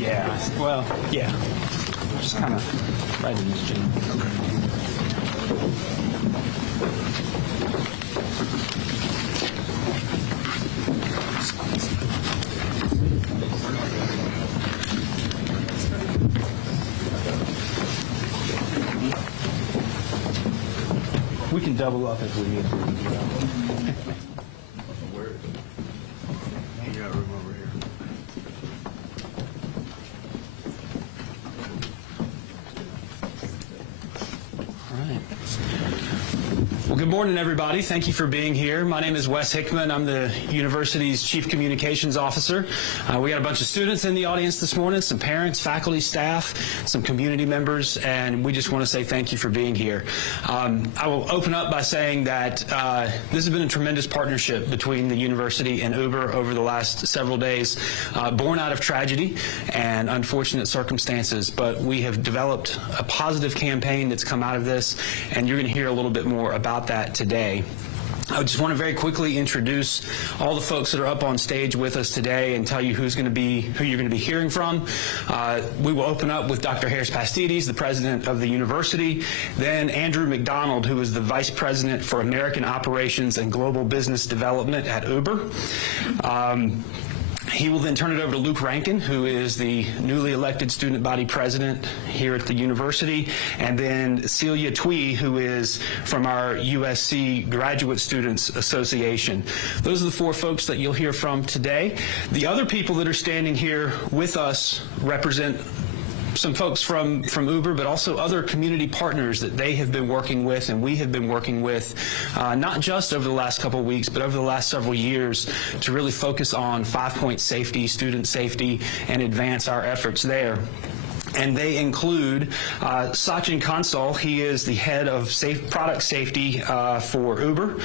Yeah, well, yeah. Just kind of right in this gym. We can double up if we need to. You got room over here. Well, good morning, everybody. Thank you for being here. My name is Wes Hickman. I'm the university's Chief Communications Officer. We got a bunch of students in the audience this morning, some parents, faculty, staff, some community members, and we just want to say thank you for being here. I will open up by saying that this has been a tremendous partnership between the university and Uber over the last several days, born out of tragedy and unfortunate circumstances, but we have developed a positive campaign that's come out of this, and you're going to hear a little bit more about that today. I just want to very quickly introduce all the folks that are up on stage with us today and tell you who you're going to be hearing from. We will open up with Dr. Harris-Pastides, the president of the university, then Andrew McDonald, who is the vice president for American Operations and Global Business Development at Uber. He will then turn it over to Luke Rankin, who is the newly elected student body president here at the university, and then Celia Twee, who is from our USC Graduate Students Association. Those are the four folks that you'll hear from today. The other people that are standing here with us represent some folks from Uber, but also other community partners that they have been working with and we have been working with, not just over the last couple of weeks, but over the last several years to really focus on 5-point safety, student safety, and advance our efforts there. And they include Sachin Kansal. He is the head of product safety for Uber.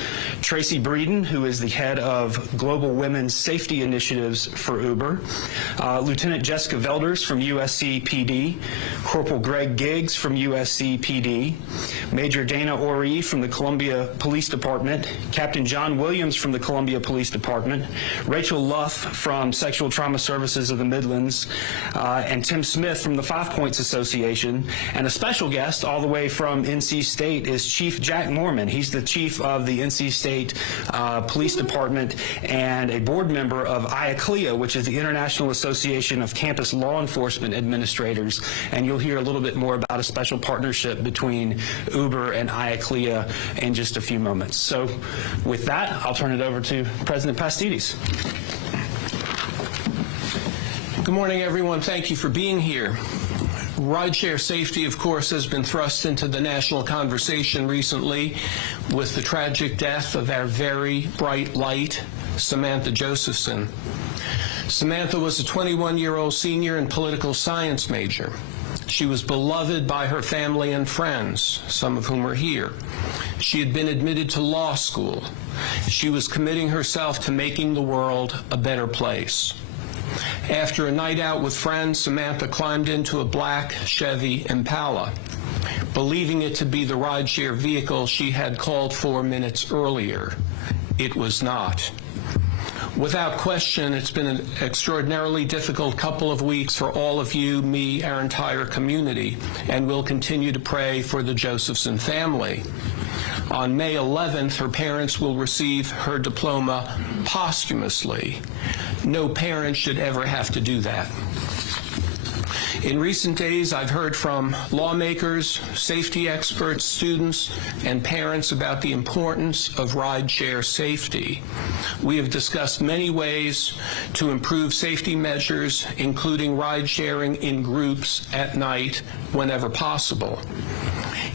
Tracy Breeden, who is the head of Global Women's Safety Initiatives for Uber. Lieutenant Jessica Velders from USC PD. Corporal Greg Giggs from USC PD. Major Dana Ori from the Columbia Police Department. Captain John Williams from the Columbia Police Department. Rachel Luff from Sexual Trauma Services of the Midlands. And Tim Smith from the 5 Points Association, and a special guest all the way from NC State is Chief Jack Mormon. He's the chief of the NC State Police Department and a board member of IACLEA, which is the International Association of Campus Law Enforcement Administrators, and you'll hear a little bit more about a special partnership between Uber and IACLEA in just a few moments. So with that, I'll turn it over to President Pastides. Good morning, everyone. Thank you for being here. Rideshare safety, of course, has been thrust into the national conversation recently with the tragic death of our very bright light, Samantha Josephson. Samantha was a 21-year-old senior and political science major. She was beloved by her family and friends, some of whom are here. She had been admitted to law school. She was committing herself to making the world a better place. After a night out with friends, Samantha climbed into a black Chevy Impala, believing it to be the rideshare vehicle she had called for minutes earlier. It was not. Without question, it's been an extraordinarily difficult couple of weeks for all of you, me, our entire community, and we'll continue to pray for the Josephson family. On May 11th, her parents will receive her diploma posthumously. No parent should ever have to do that. In recent days, I've heard from lawmakers, safety experts, students, and parents about the importance of rideshare safety. We have discussed many ways to improve safety measures, including ride sharing in groups at night whenever possible.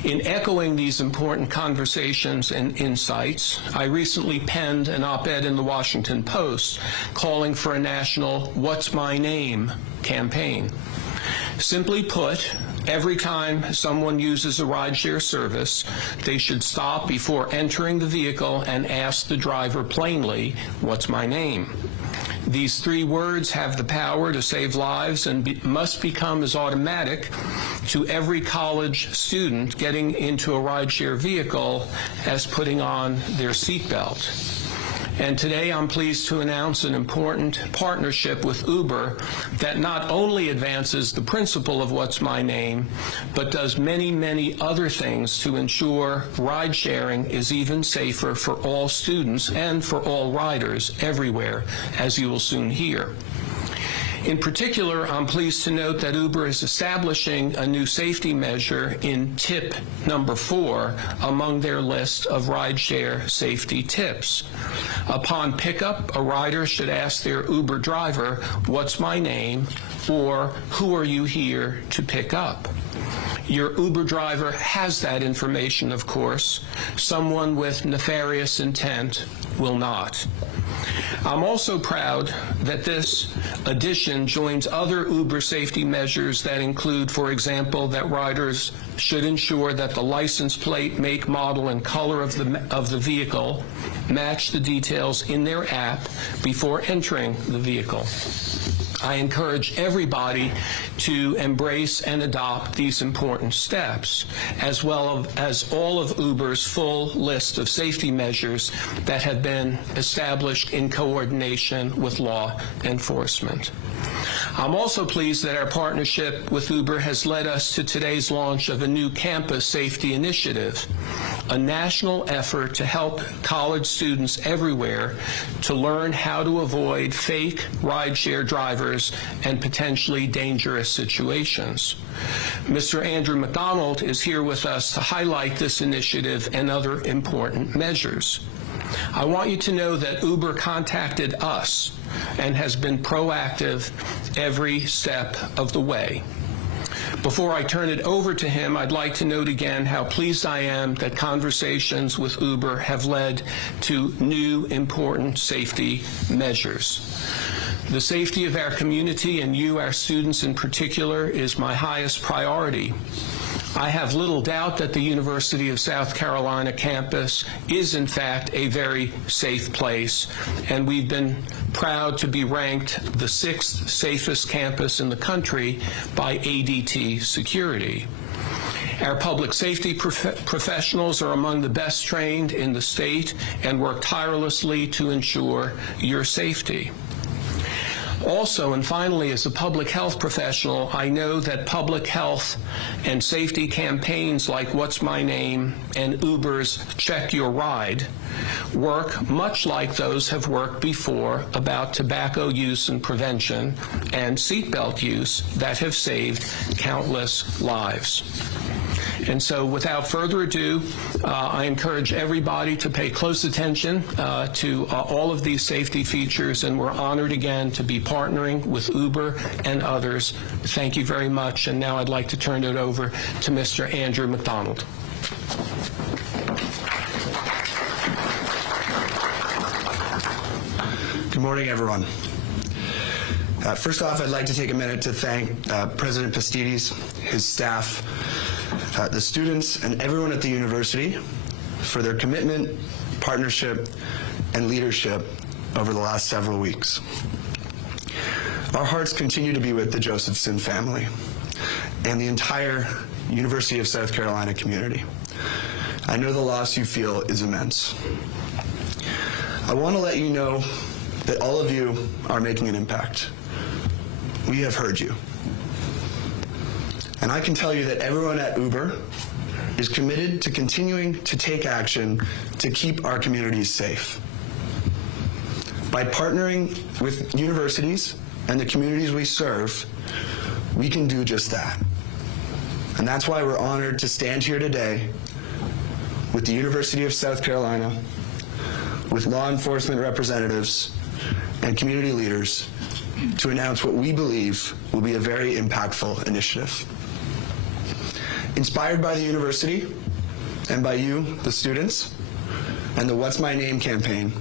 In echoing these important conversations and insights, I recently penned an op-ed in the Washington Post calling for a national "What's My Name" campaign. Simply put, every time someone uses a rideshare service, they should stop before entering the vehicle and ask the driver plainly, "What's my name?" These 3 words have the power to save lives and must become as automatic to every college student getting into a rideshare vehicle as putting on their seatbelt. And today I'm pleased to announce an important partnership with Uber that not only advances the principle of "What's My Name," but does many, many other things to ensure ride sharing is even safer for all students and for all riders everywhere, as you will soon hear. In particular, I'm pleased to note that Uber is establishing a new safety measure in tip number 4 among their list of rideshare safety tips. Upon pickup, a rider should ask their Uber driver, "What's my name?" or "Who are you here to pick up?" Your Uber driver has that information, of course. Someone with nefarious intent will not. I'm also proud that this addition joins other Uber safety measures that include, for example, that riders should ensure that the license plate, make, model, and color of the vehicle match the details in their app before entering the vehicle. I encourage everybody to embrace and adopt these important steps, as well as all of Uber's full list of safety measures that have been established in coordination with law enforcement. I'm also pleased that our partnership with Uber has led us to today's launch of a new campus safety initiative, a national effort to help college students everywhere to learn how to avoid fake rideshare drivers and potentially dangerous situations. Mr. Andrew McDonald is here with us to highlight this initiative and other important measures. I want you to know that Uber contacted us and has been proactive every step of the way. Before I turn it over to him, I'd like to note again how pleased I am that conversations with Uber have led to new important safety measures. The safety of our community, and you, our students in particular, is my highest priority. I have little doubt that the University of South Carolina campus is, in fact, a very safe place, and we've been proud to be ranked the 6th safest campus in the country by ADT Security. Our public safety professionals are among the best trained in the state and work tirelessly to ensure your safety. Also, and finally, as a public health professional, I know that public health and safety campaigns like What's My Name and Uber's Check Your Ride work much like those have worked before about tobacco use and prevention and seatbelt use that have saved countless lives. And so without further ado, I encourage everybody to pay close attention to all of these safety features, and we're honored again to be partnering with Uber and others. Thank you very much. And now I'd like to turn it over to Mr. Andrew McDonald. Good morning, everyone. First off, I'd like to take a minute to thank President Pastides, his staff, the students, and everyone at the university for their commitment, partnership, and leadership over the last several weeks. Our hearts continue to be with the Josephson family and the entire University of South Carolina community. I know the loss you feel is immense. I want to let you know that all of you are making an impact. We have heard you. And I can tell you that everyone at Uber is committed to continuing to take action to keep our communities safe. By partnering with universities and the communities we serve, we can do just that. And that's why we're honored to stand here today with the University of South Carolina, with law enforcement representatives and community leaders to announce what we believe will be a very impactful initiative. Inspired by the university and by you, the students, and the What's My Name campaign,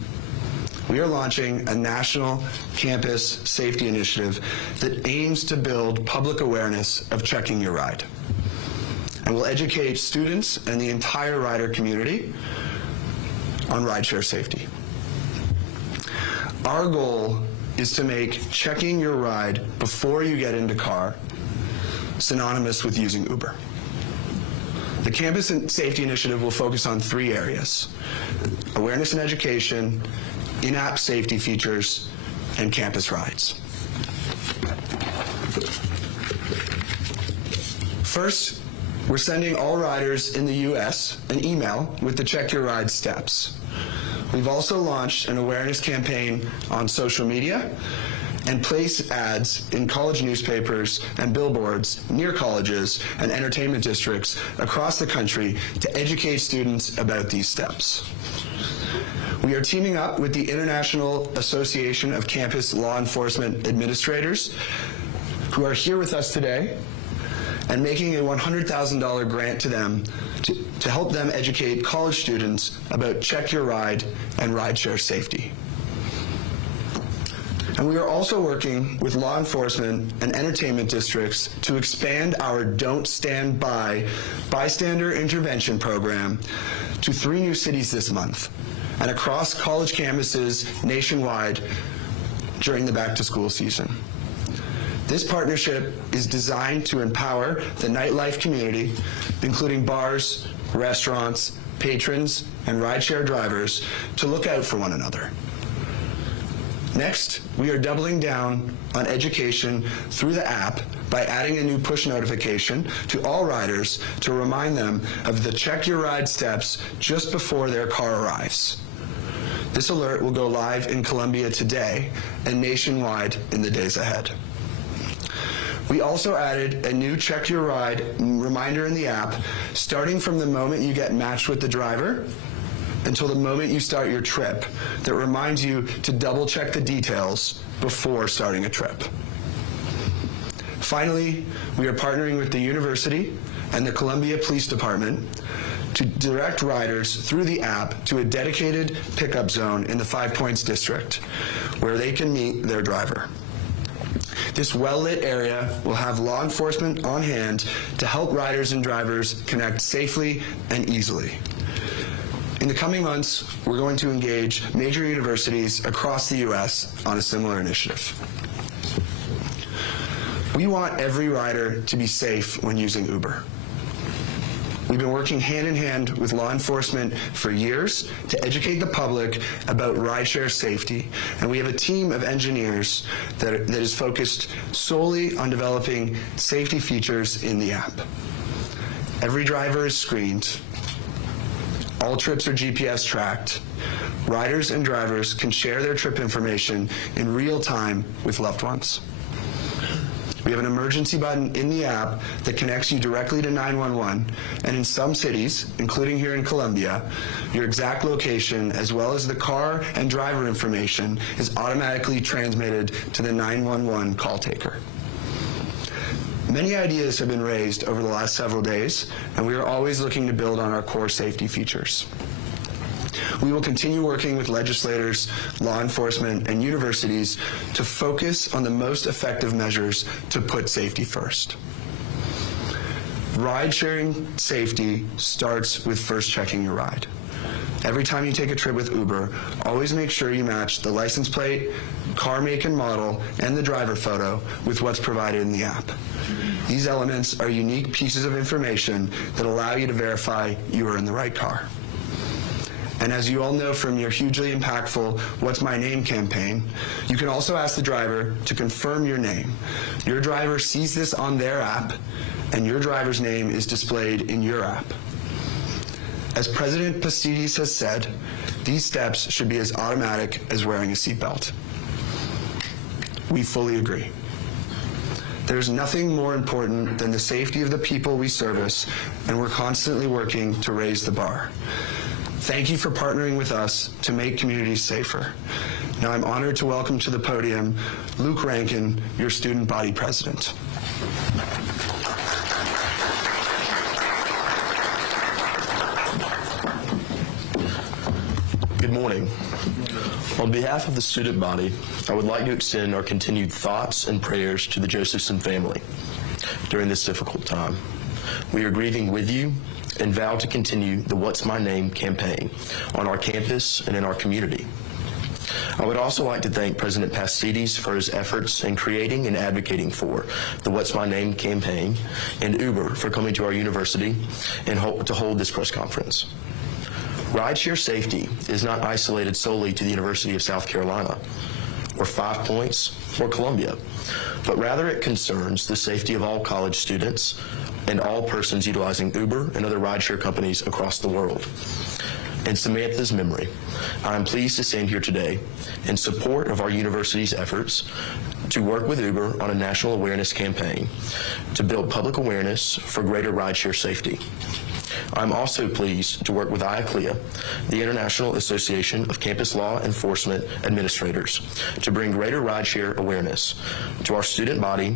we are launching a national campus safety initiative that aims to build public awareness of checking your ride, and will educate students and the entire rider community on rideshare safety. Our goal is to make checking your ride before you get into car synonymous with using Uber. The Campus Safety Initiative will focus on 3 areas: awareness and education, in-app safety features, and campus rides. First, we're sending all riders in the U.S. an email with the Check Your Ride steps. We've also launched an awareness campaign on social media and place ads in college newspapers and billboards near colleges and entertainment districts across the country to educate students about these steps. We are teaming up with the International Association of Campus Law Enforcement Administrators, who are here with us today, and making a $100,000 grant to them to help them educate college students about Check Your Ride and rideshare safety. And we are also working with law enforcement and entertainment districts to expand our Don't Stand By bystander intervention program to 3 new cities this month and across college campuses nationwide during the back-to-school season. This partnership is designed to empower the nightlife community, including bars, restaurants, patrons, and rideshare drivers, to look out for one another. Next, we are doubling down on education through the app by adding a new push notification to all riders to remind them of the Check Your Ride steps just before their car arrives. This alert will go live in Columbia today and nationwide in the days ahead. We also added a new Check Your Ride reminder in the app, starting from the moment you get matched with the driver until the moment you start your trip, that reminds you to double check the details before starting a trip. Finally, we are partnering with the university and the Columbia Police Department to direct riders through the app to a dedicated pickup zone in the 5 Points district where they can meet their driver. This well-lit area will have law enforcement on hand to help riders and drivers connect safely and easily. In the coming months, we're going to engage major universities across the U.S. on a similar initiative. We want every rider to be safe when using Uber. We've been working hand in hand with law enforcement for years to educate the public about rideshare safety, and we have a team of engineers that is focused solely on developing safety features in the app. Every driver is screened. All trips are GPS tracked. Riders and drivers can share their trip information in real time with loved ones. We have an emergency button in the app that connects you directly to 911, and in some cities, including here in Columbia, your exact location as well as the car and driver information is automatically transmitted to the 911 call taker. Many ideas have been raised over the last several days, and we are always looking to build on our core safety features. We will continue working with legislators, law enforcement, and universities to focus on the most effective measures to put safety first. Ride-sharing safety starts with first checking your ride. Every time you take a trip with Uber, always make sure you match the license plate, car make and model, and the driver photo with what's provided in the app. These elements are unique pieces of information that allow you to verify you are in the right car. And as you all know from your hugely impactful What's My Name campaign, you can also ask the driver to confirm your name. Your driver sees this on their app, and your driver's name is displayed in your app. As President Pastides has said, these steps should be as automatic as wearing a seatbelt. We fully agree. There's nothing more important than the safety of the people we service, and we're constantly working to raise the bar. Thank you for partnering with us to make communities safer. Now I'm honored to welcome to the podium Luke Rankin, your student body president. Good morning. On behalf of the student body, I would like to extend our continued thoughts and prayers to the Josephson family during this difficult time. We are grieving with you and vow to continue the What's My Name campaign on our campus and in our community. I would also like to thank President Pastides for his efforts in creating and advocating for the What's My Name campaign, and Uber for coming to our university and to hold this press conference. Rideshare safety is not isolated solely to the University of South Carolina, or 5 Points, or Columbia, but rather it concerns the safety of all college students and all persons utilizing Uber and other rideshare companies across the world. In Samantha's memory, I am pleased to stand here today in support of our university's efforts to work with Uber on a national awareness campaign to build public awareness for greater rideshare safety. I'm also pleased to work with IACLEA, the International Association of Campus Law Enforcement Administrators, to bring greater rideshare awareness to our student body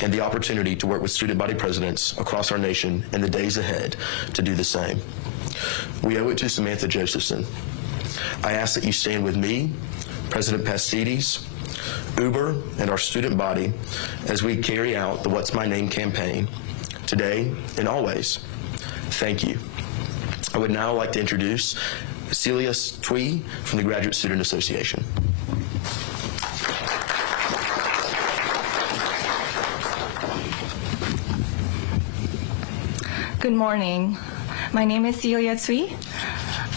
and the opportunity to work with student body presidents across our nation in the days ahead to do the same. We owe it to Samantha Josephson. I ask that you stand with me, President Pastides, Uber, and our student body as we carry out the What's My Name campaign today and always. Thank you. I would now like to introduce Celia Twee from the Graduate Student Association. Good morning. My name is Celia Twee.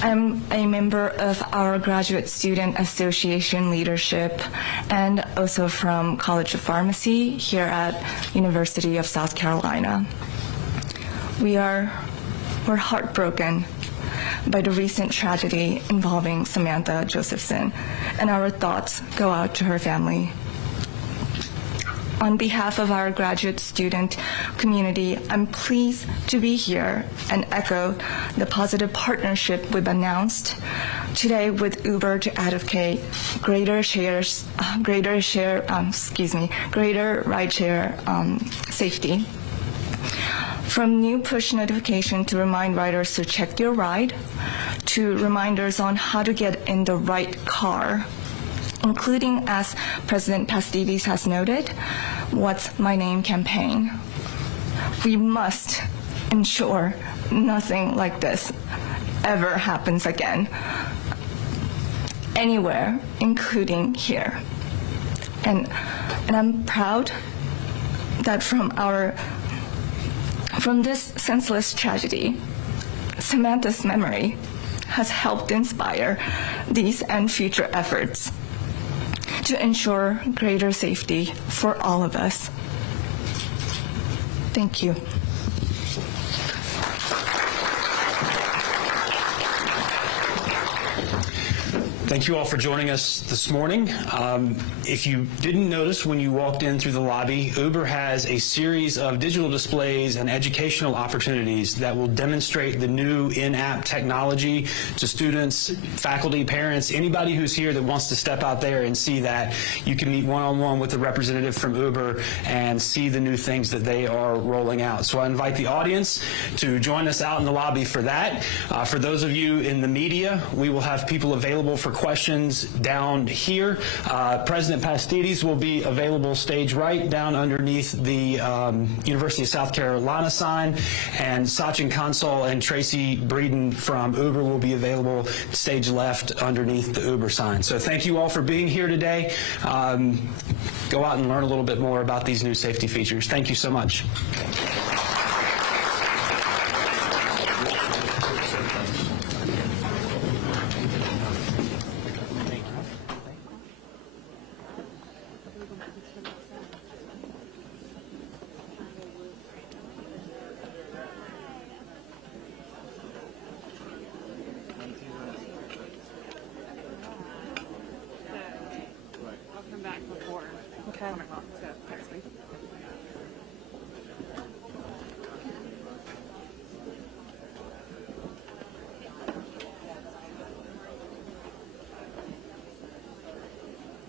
I'm a member of our Graduate Student Association leadership and also from College of Pharmacy here at University of South Carolina. We're heartbroken by the recent tragedy involving Samantha Josephson, and our thoughts go out to her family. On behalf of our graduate student community, I'm pleased to be here and echo the positive partnership we've announced today with Uber to advocate greater rideshare safety. From new push notification to remind riders to check their ride, to reminders on how to get in the right car, including, as President Pastides has noted, What's My Name campaign. We must ensure nothing like this ever happens again, anywhere, including here. And I'm proud that from this senseless tragedy, Samantha's memory has helped inspire these and future efforts to ensure greater safety for all of us. Thank you. Thank you all for joining us this morning. If you didn't notice when you walked in through the lobby, Uber has a series of digital displays and educational opportunities that will demonstrate the new in-app technology to students, faculty, parents, anybody who's here that wants to step out there and see that. You can meet one-on-one with a representative from Uber and see the new things that they are rolling out. So I invite the audience to join us out in the lobby for that. For those of you in the media, we will have people available for questions down here. President Pastides will be available stage right down underneath the University of South Carolina sign, and Sachin Kansal and Tracy Breeden from Uber will be available stage left underneath the Uber sign. So thank you all for being here today. Go out and learn a little bit more about these new safety features. Thank you so much. I'll come back before 1 o'clock, so next week.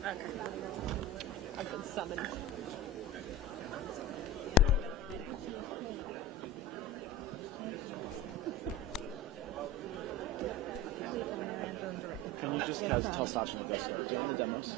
Okay. I've been summoned. Can you just tell Sasha to go start doing the demos?